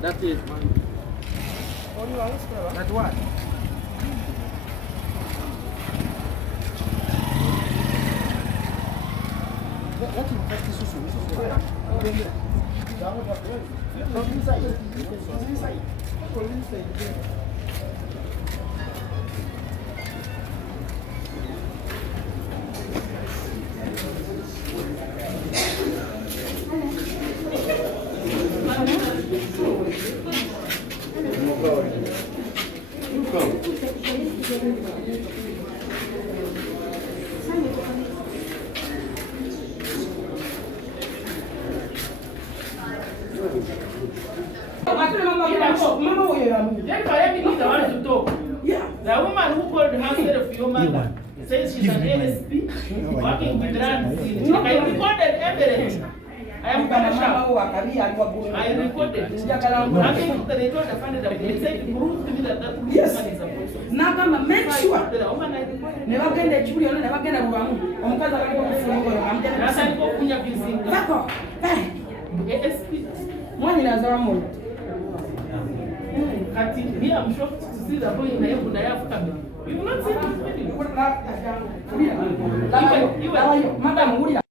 That is mine. That what? Yeah. The woman who called herself your mother says she's an ASP working with drugs. I recorded evidence. I am Kanasha. I recorded. I think they told the family that they said prove to me that that woman is a person. Nakama make sure. Never get the children, never get a woman. Sasa niko kunya busy. Bako. ASP. Mwani nazara mo. Kati, me I'm shocked to see the boy in the Africa. You will not see this video. Madam,